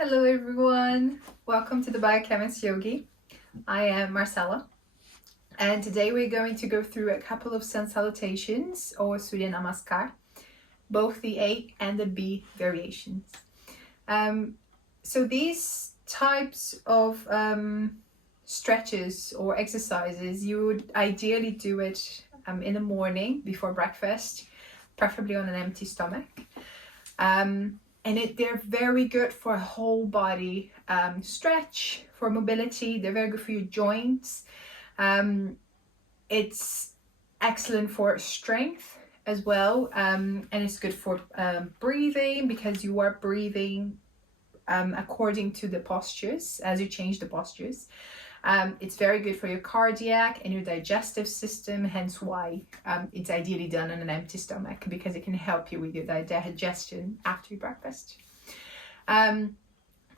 Hello everyone, welcome to the Biochemist Yogi. I am Marcella, and today we're going to go through a couple of sun salutations or Surya Namaskar, both the A and the B variations. So these types of stretches or exercises, you would ideally do it in the morning before breakfast, preferably on an empty stomach. And they're very good for a whole body stretch, for mobility. They're very good for your joints. It's excellent for strength as well, and it's good for breathing, because you are breathing according to the postures as you change the postures. It's very good for your cardiac and your digestive system, hence why it's ideally done on an empty stomach, because it can help you with your digestion after your breakfast. But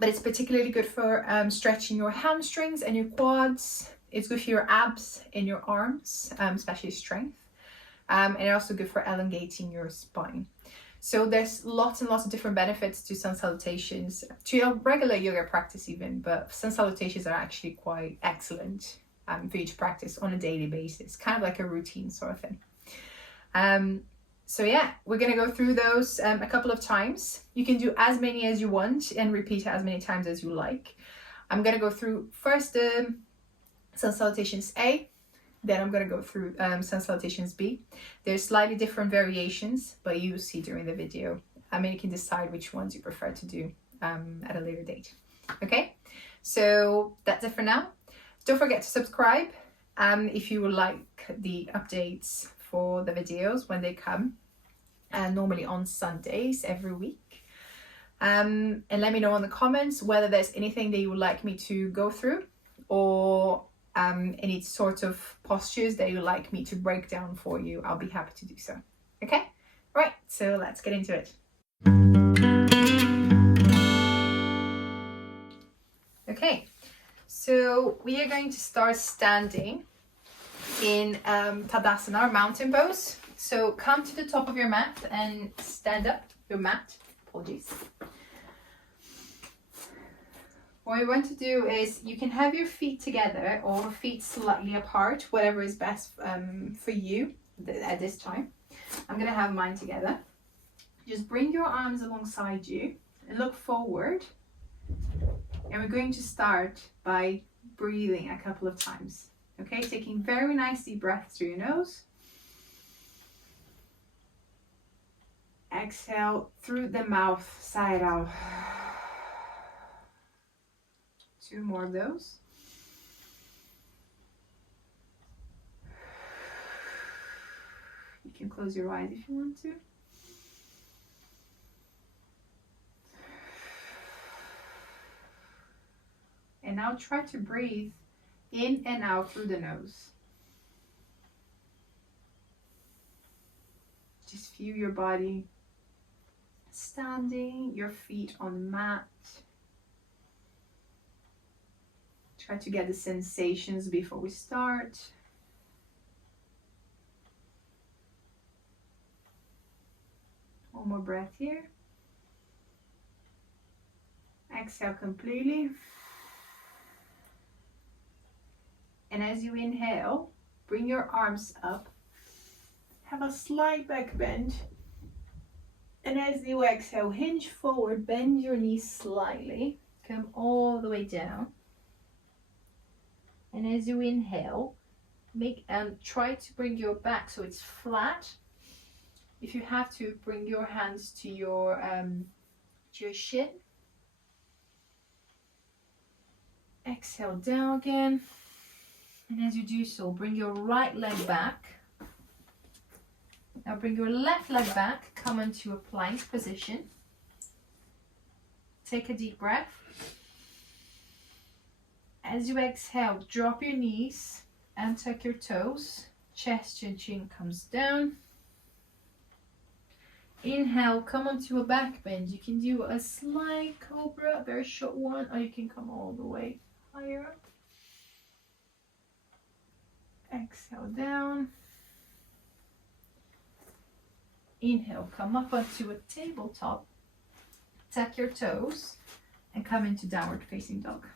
it's particularly good for stretching your hamstrings and your quads. It's good for your abs and your arms, especially strength. And it's also good for elongating your spine. So there's lots and lots of different benefits to sun salutations, to your regular yoga practice even, but sun salutations are actually quite excellent for you to practice on a daily basis, kind of like a routine sort of thing. So yeah, we're going to go through those a couple of times. You can do as many as you want and repeat as many times as you like. I'm going to go through first the sun salutations A, then I'm going to go through sun salutations B. There's slightly different variations, but you will see during the video. You can decide which ones you prefer to do at a later date. Okay, so that's it for now. Don't forget to subscribe if you would like the updates for the videos when they come, normally on Sundays every week. And let me know in the comments whether there's anything that you would like me to go through, or any sort of postures that you like me to break down for you. I'll be happy to do so. Okay, right, so let's get into it. Okay, so we are going to start standing in Tadasana, or mountain pose. So come to the top of your mat and stand up your mat. Apologies. What we want to do is, you can have your feet together or feet slightly apart, whatever is best for you at this time. I'm going to have mine together. Just bring your arms alongside you and look forward. And we're going to start by breathing a couple of times. Okay, taking very nice deep breaths through your nose. Exhale through the mouth, side out. 2 more of those. You can close your eyes if you want to. And now try to breathe in and out through the nose. Just feel your body standing, your feet on the mat. Try to get the sensations before we start. One more breath here. Exhale completely. And as you inhale, bring your arms up. Have a slight back bend. And as you exhale, hinge forward, bend your knees slightly. Come all the way down. And as you inhale, try to bring your back so it's flat. If you have to, bring your hands to your shin. Exhale down again. And as you do so, bring your right leg back. Now bring your left leg back, come into a plank position. Take a deep breath. As you exhale, drop your knees and tuck your toes. Chest and chin comes down. Inhale, come onto a back bend. You can do a slight cobra, a very short one, or you can come all the way higher up. Exhale down. Inhale, come up onto a tabletop. Tuck your toes. and come into downward facing dog.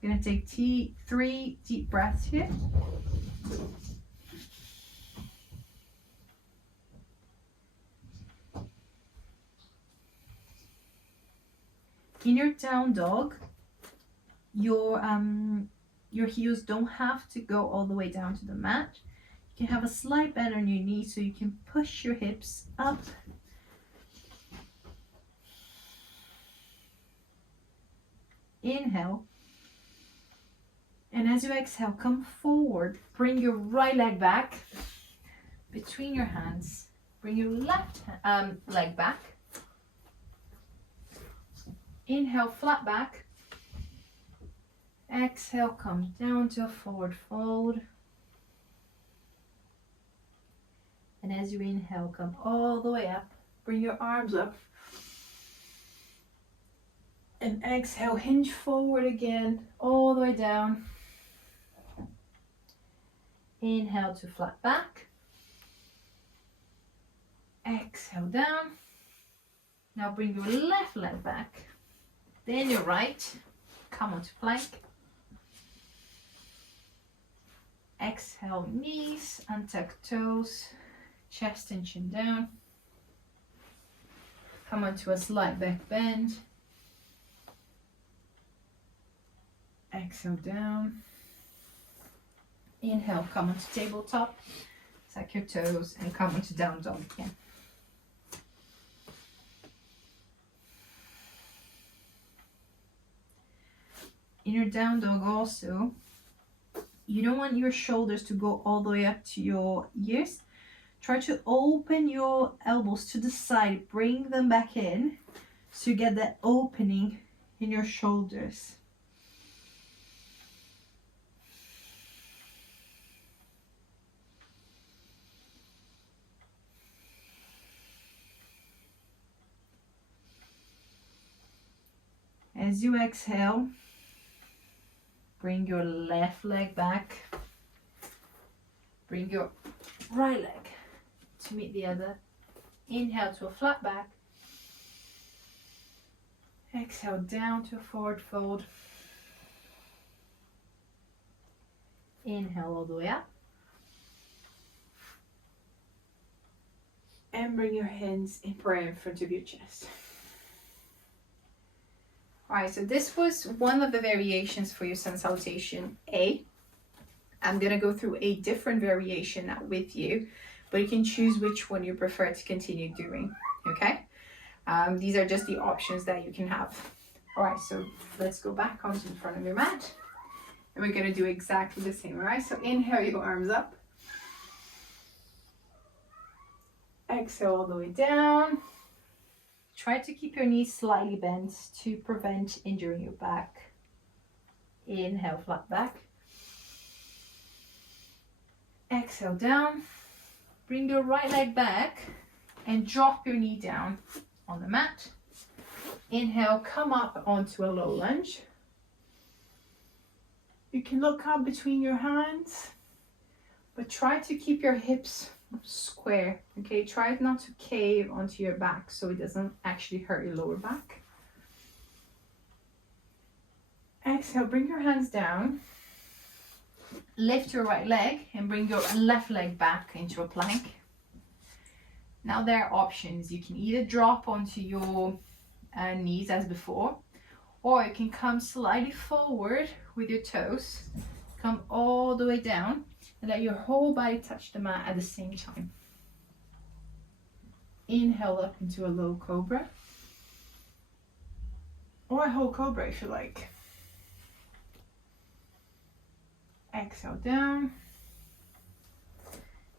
You're gonna take 3 deep breaths here. In your down dog, your heels don't have to go all the way down to the mat. You can have a slight bend on your knees so you can push your hips up. Inhale. And as you exhale, come forward. Bring your right leg back between your hands. Bring your left leg back. Inhale, flat back. Exhale, come down to a forward fold. And as you inhale, come all the way up. Bring your arms up. And exhale, hinge forward again, all the way down. Inhale to flat back. Exhale down. Now bring your left leg back. Then your right. Come onto plank. Exhale, knees, untuck toes, chest and chin down. Come onto a slight back bend. Exhale down. Inhale, come onto tabletop. Tuck your toes and come onto down dog again. In your down dog also, you don't want your shoulders to go all the way up to your ears. Try to open your elbows to the side, bring them back in so you get that opening in your shoulders. As you exhale, bring your left leg back. Bring your right leg to meet the other. Inhale to a flat back. Exhale down to a forward fold. Inhale all the way up. And bring your hands in prayer in front of your chest. Alright, so this was one of the variations for your sun salutation A. I'm going to go through a different variation now with you, but you can choose which one you prefer to continue doing, okay? These are just the options that you can have. Alright, so let's go back onto the front of your mat. And we're going to do exactly the same, alright? So inhale your arms up. Exhale all the way down. Try to keep your knees slightly bent to prevent injuring your back. Inhale, flat back. Exhale down. Bring your right leg back and drop your knee down on the mat. Inhale, come up onto a low lunge. You can look up between your hands, but try to keep your hips square, okay? Try not to cave onto your back so it doesn't actually hurt your lower back. Exhale, bring your hands down. Lift your right leg and bring your left leg back into a plank. Now there are options. You can either drop onto your knees as before, or you can come slightly forward with your toes, come all the way down, and let your whole body touch the mat at the same time. Inhale up into a low cobra, or a whole cobra if you like. Exhale down.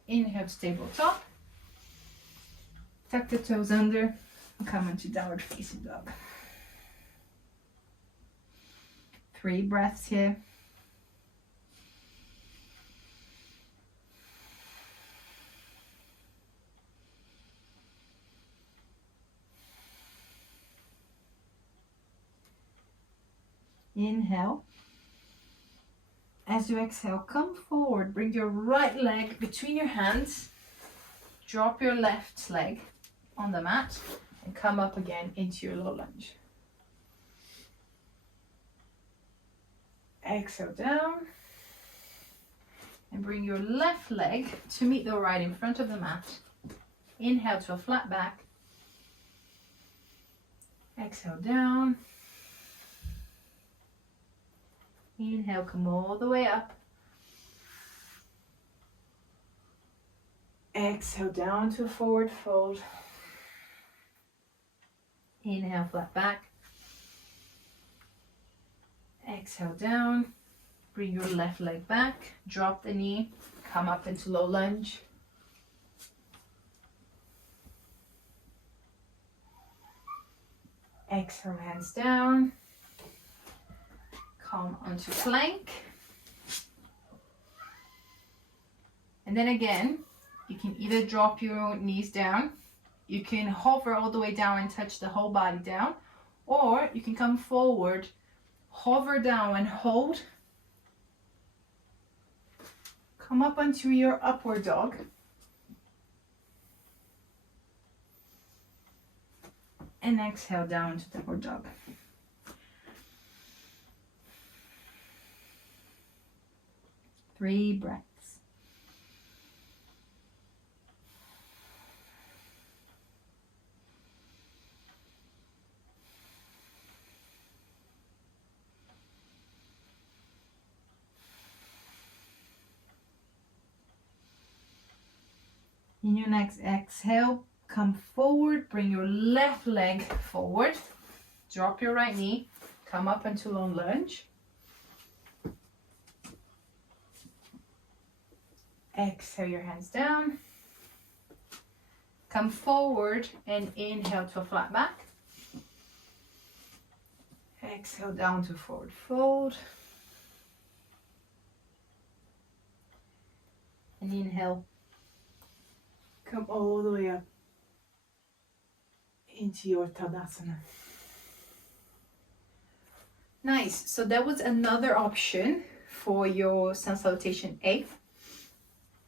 Inhale to tabletop. Tuck the toes under and come into downward facing dog. 3 breaths here. Inhale. As you exhale, come forward. Bring your right leg between your hands. Drop your left leg on the mat and come up again into your low lunge. Exhale down and bring your left leg to meet the right in front of the mat. Inhale to a flat back. Exhale down. Inhale, come all the way up. Exhale down to a forward fold. Inhale, flat back. Exhale down. Bring your left leg back. Drop the knee. Come up into low lunge. Exhale, hands down. Come onto plank. And then again, you can either drop your knees down, you can hover all the way down and touch the whole body down, or you can come forward, hover down and hold. Come up onto your upward dog. And exhale down to downward dog. Three breaths. In your next exhale, come forward, bring your left leg forward, drop your right knee, come up into long lunge. Exhale your hands down, come forward and inhale to a flat back. Exhale down to forward fold. And inhale, come all the way up into your Tadasana. Nice. So that was another option for your sun salutation A.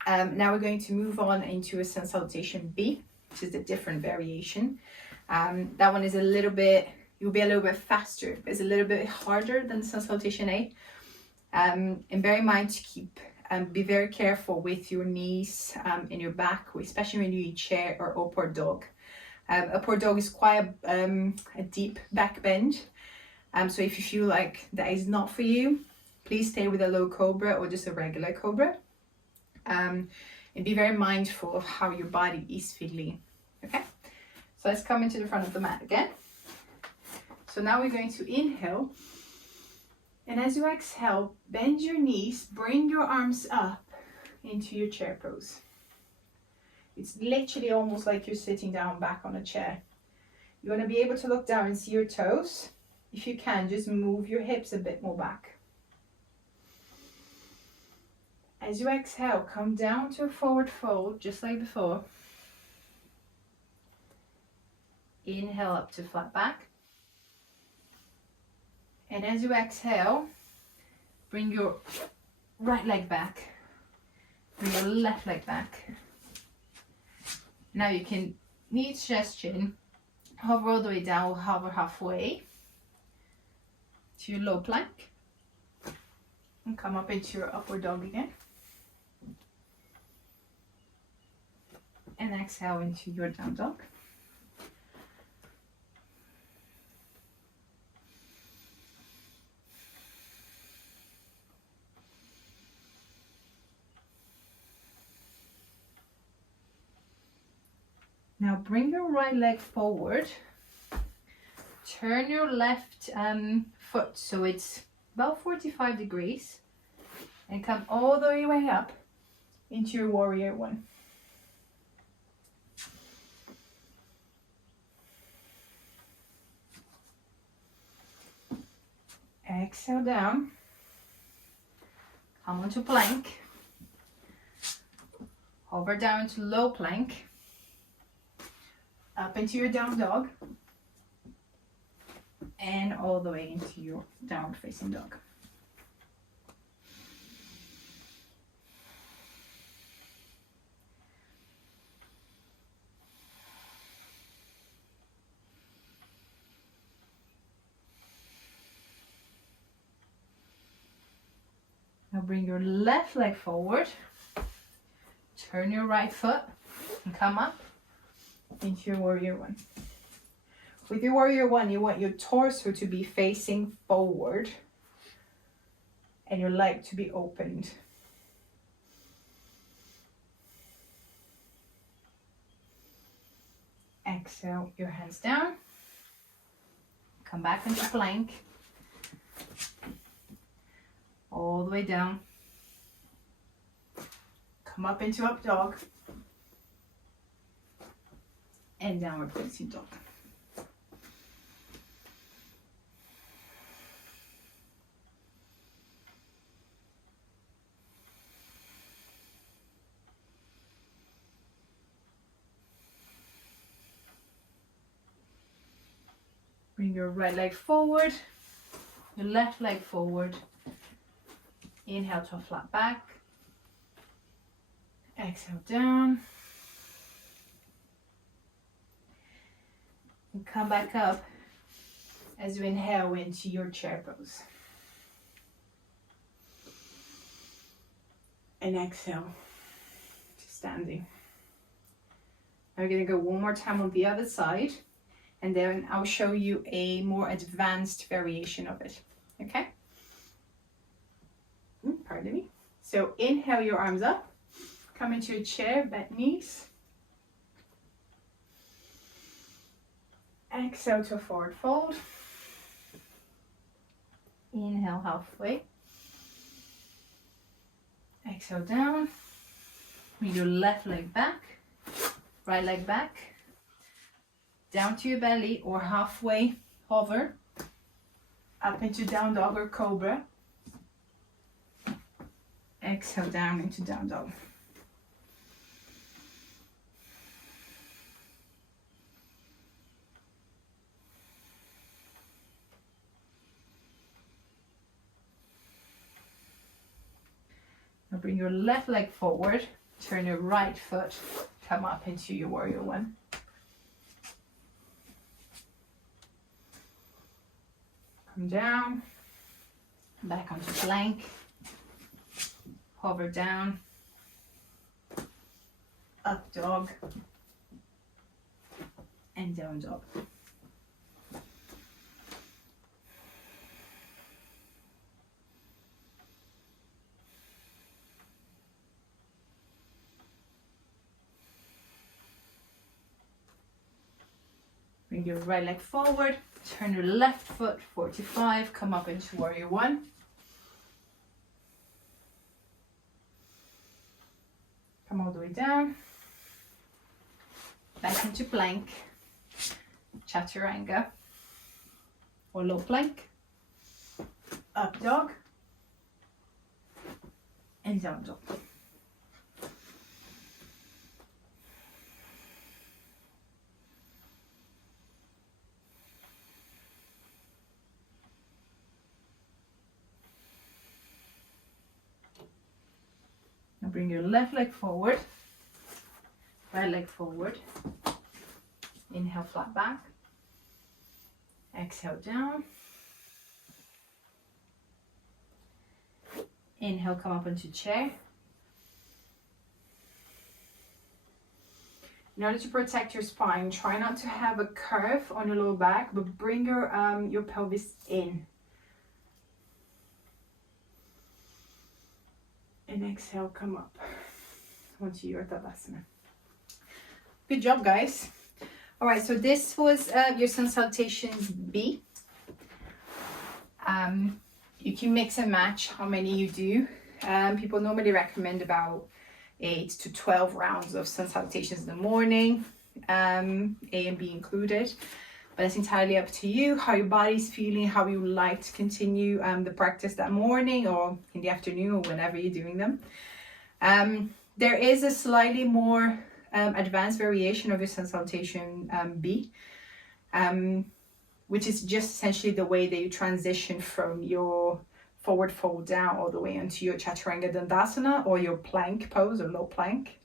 Now we're going to move on into a sun salutation B, which is a different variation. That one is a little bit, you'll be a little bit faster. It's a little bit harder than sun salutation A. And bear in mind to keep be very careful with your knees and your back, especially when you eat chair or upward dog. Upward dog is quite a deep back bend. So if you feel like that is not for you, please stay with a low cobra or just a regular cobra. And be very mindful of how your body is feeling. Okay, so let's come into the front of the mat again. So now we're going to inhale. And as you exhale, bend your knees, bring your arms up into your chair pose. It's literally almost like you're sitting down back on a chair. You want to be able to look down and see your toes. If you can, just move your hips a bit more back. As you exhale, come down to a forward fold, just like before. Inhale up to flat back. And as you exhale, bring your right leg back, bring your left leg back. Now you can knees, chest, chin, hover all the way down, hover halfway to your low plank, and come up into your upward dog again. And exhale into your down dog. Now bring your right leg forward, turn your left foot so it's about 45 degrees and come all the way up into your warrior one. Exhale down, come onto plank, hover down to low plank, up into your down dog, and all the way into your downward facing dog. Now bring your left leg forward. Turn your right foot and come up into your warrior one. With your warrior one, you want your torso to be facing forward and your leg to be opened. Exhale, your hands down. Come back into plank. All the way down. Come up into up dog. And downward facing dog. Bring your right leg forward, your left leg forward. Inhale to a flat back. Exhale down. And come back up as you inhale into your chair pose. And exhale to standing. We're going to go one more time on the other side. And then I'll show you a more advanced variation of it, okay? Pardon me. So inhale your arms up, come into a chair, bent knees. Exhale to a forward fold. Inhale halfway. Exhale down. Bring your left leg back, right leg back. Down to your belly or halfway hover up into down dog or cobra. Exhale down into down dog. Now bring your left leg forward, turn your right foot, come up into your warrior one. Come down, back onto plank, hover down, up dog, and down dog. Bring your right leg forward, turn your left foot 45, come up into warrior one. Come all the way down, back into plank, chaturanga, or low plank, up dog, and down dog. Now bring your left leg forward, right leg forward. Inhale, flat back. Exhale, down. Inhale, come up into chair. In order to protect your spine, try not to have a curve on your lower back, but bring your pelvis in. And exhale, come up onto your Tadasana. Good job, guys. All right, so this was your Sun Salutations B. You can mix and match how many you do. People normally recommend about 8 to 12 rounds of Sun Salutations in the morning, A and B included. But it's entirely up to you, how your body's feeling, how you like to continue the practice that morning or in the afternoon or whenever you're doing them. There is a slightly more advanced variation of your Sun Salutation B, which is just essentially the way that you transition from your forward fold down all the way into your Chaturanga Dandasana or your plank pose or low plank.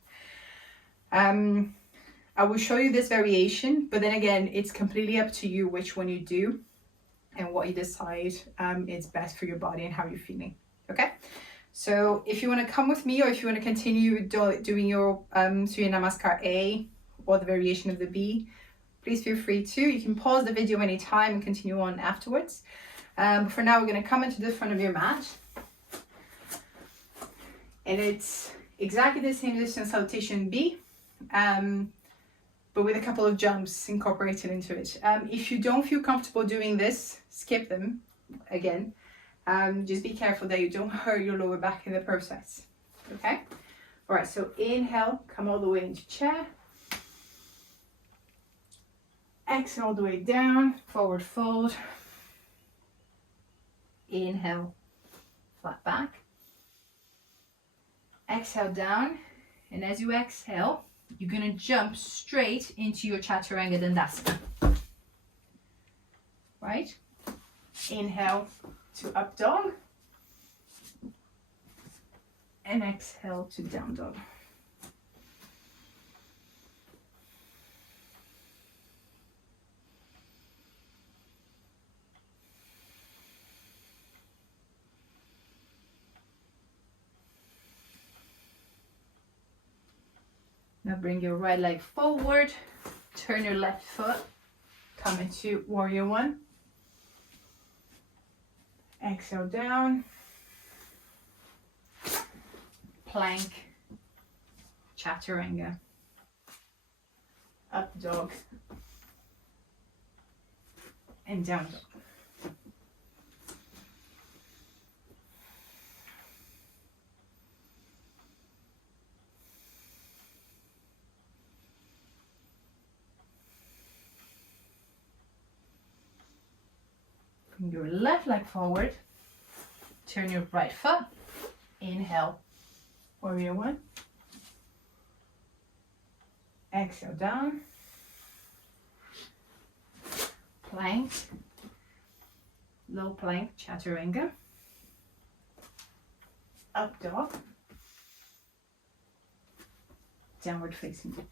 I will show you this variation, but then again, it's completely up to you which one you do and what you decide is best for your body and how you're feeling. Okay, So if you want to come with me, or if you want to continue doing your Surya Namaskar A or the variation of the B, please feel free to. You can pause the video anytime and continue on afterwards. For now, we're going to come into the front of your mat. And it's exactly the same distance Salutation B, but with a couple of jumps incorporated into it. If you don't feel comfortable doing this, skip them again. Just be careful that you don't hurt your lower back in the process. Okay? All right, so inhale, come all the way into chair. Exhale all the way down, forward fold. Inhale, flat back. Exhale down, and as you exhale, you're going to jump straight into your Chaturanga Dandasana. Right? Inhale to up dog, and exhale to down dog. Now bring your right leg forward, turn your left foot, come into Warrior One. Exhale down, plank, Chaturanga, up dog, and down dog. Bring your left leg forward, turn your right foot, inhale, Warrior One, exhale down, plank, low plank, Chaturanga, up dog, downward facing dog.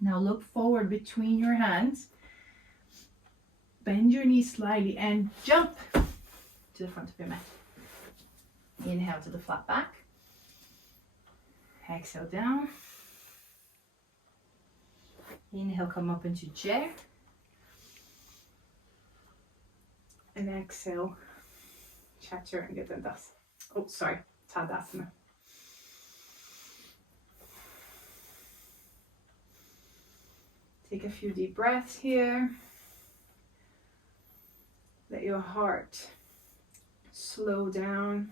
Now look forward between your hands, bend your knees slightly and jump to the front of your mat. Inhale to the flat back, exhale down, inhale come up into chair, and exhale Chaturanga Dandasana. Oh, sorry, Tadasana. Take a few deep breaths here. Let your heart slow down.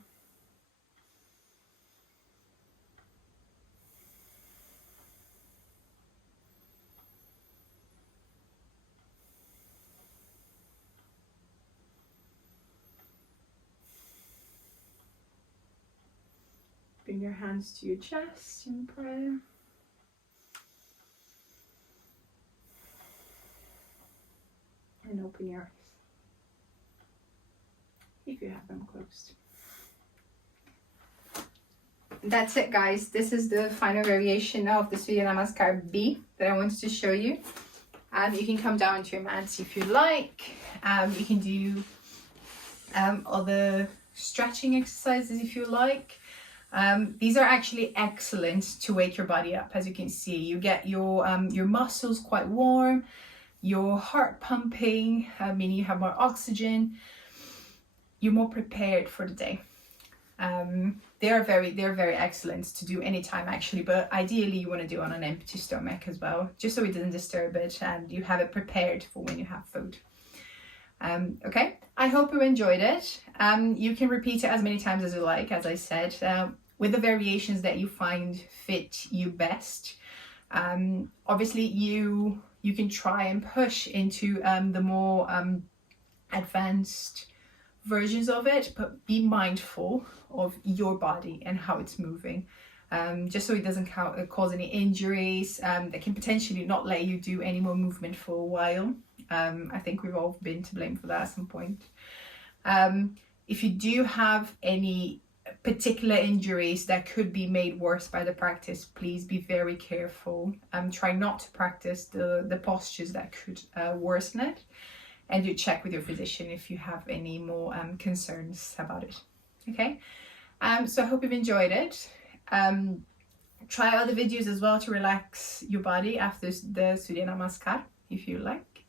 Bring your hands to your chest in prayer. And open your eyes, if you have them closed. That's it, guys. This is the final variation of the Surya Namaskar B that I wanted to show you. You can come down to your mats if you like. You can do other stretching exercises if you like. These are actually excellent to wake your body up. As you can see, you get your muscles quite warm, your heart pumping, meaning you have more oxygen. You're more prepared for the day. They're very excellent to do anytime actually, but ideally you want to do on an empty stomach as well, just so it doesn't disturb it and you have it prepared for when you have food. Okay, I hope you enjoyed it. You can repeat it as many times as you like, as I said, with the variations that you find fit you best. Obviously you can try and push into the more advanced versions of it, but be mindful of your body and how it's moving, just so it doesn't cause any injuries that can potentially not let you do any more movement for a while. I think we've all been to blame for that at some point. If you do have any particular injuries that could be made worse by the practice, please be very careful. Try not to practice the postures that could worsen it, and do check with your physician if you have any more concerns about it. Okay, so I hope you've enjoyed it. Try other videos as well to relax your body after the Surya Namaskar if you like.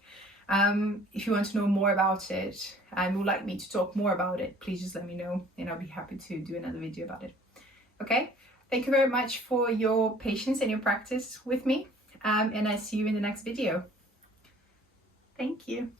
If you want to know more about it and would like me to talk more about it, please just let me know and I'll be happy to do another video about it. Okay, thank you very much for your patience and your practice with me, and I see you in the next video. Thank you.